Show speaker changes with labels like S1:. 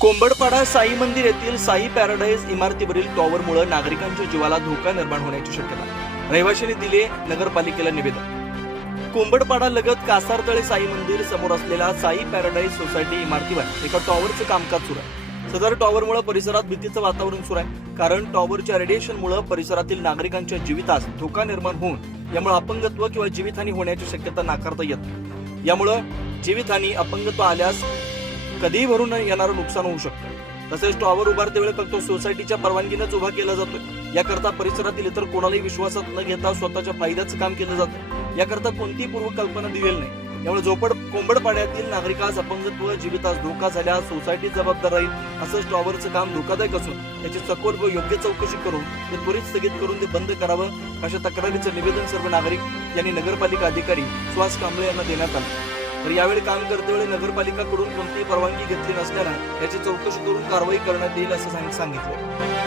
S1: कोंबडपाडा साई मंदिर येथील साई पॅराडाईज इमारतीवरील टॉवरमुळे नागरिकांच्या जीवाला धोका निर्माण होण्याची शक्यता. रहिवाशांनी दिले नगरपालिकेला निवेदन. कोंबडपाडा लगत कासारतळे साई मंदिर समोर असलेल्या साई पॅराडाईज सोसायटी इमारतीवर एका टॉवरचं कामकाज सुरू आहे. सदर टॉवरमुळे परिसरात भीतीचं वातावरण सुरू आहे. कारण टॉवरच्या रेडिएशनमुळे परिसरातील नागरिकांच्या जीवितास धोका निर्माण होऊन यामुळे अपंगत्व किंवा जीवितहानी होण्याची शक्यता नाकारता येत यामुळे यामुळं जीवितहानी अपंगत्व आल्यास कधीही भरून येणारं नुकसान होऊ शकतं. तसेच टॉवर उभारते वेळी फक्त सोसायटीच्या परवानगीनेच उभा केला जातोय. याकरता परिसरातील इतर कोणालाही विश्वासात न घेता स्वतःच्या फायद्याचं काम केलं जातं याकरता कोणतीही पूर्वकल्पना दिलेली नाही. यामुळे झोपड कोंबडपाड्यातील नागरिकास अपंगत्व जीवितास धोका झाल्यास सोसायटी जबाबदार राहील असंच टॉवरचं काम धोकादायक असून त्याची सखोल व योग्य चौकशी करून ते त्वरित स्थगित करून ते बंद करावं अशा तक्रारीचं निवेदन सर्व नागरिक यांनी नगरपालिका अधिकारी सुहास कांबळे यांना देण्यात आलं. तर यावेळी काम करतेवेळी नगरपालिकाकडून कोणतीही परवानगी घेतली नसल्यानं याची चौकशी करून कारवाई करण्यात येईल असं सांगितलं.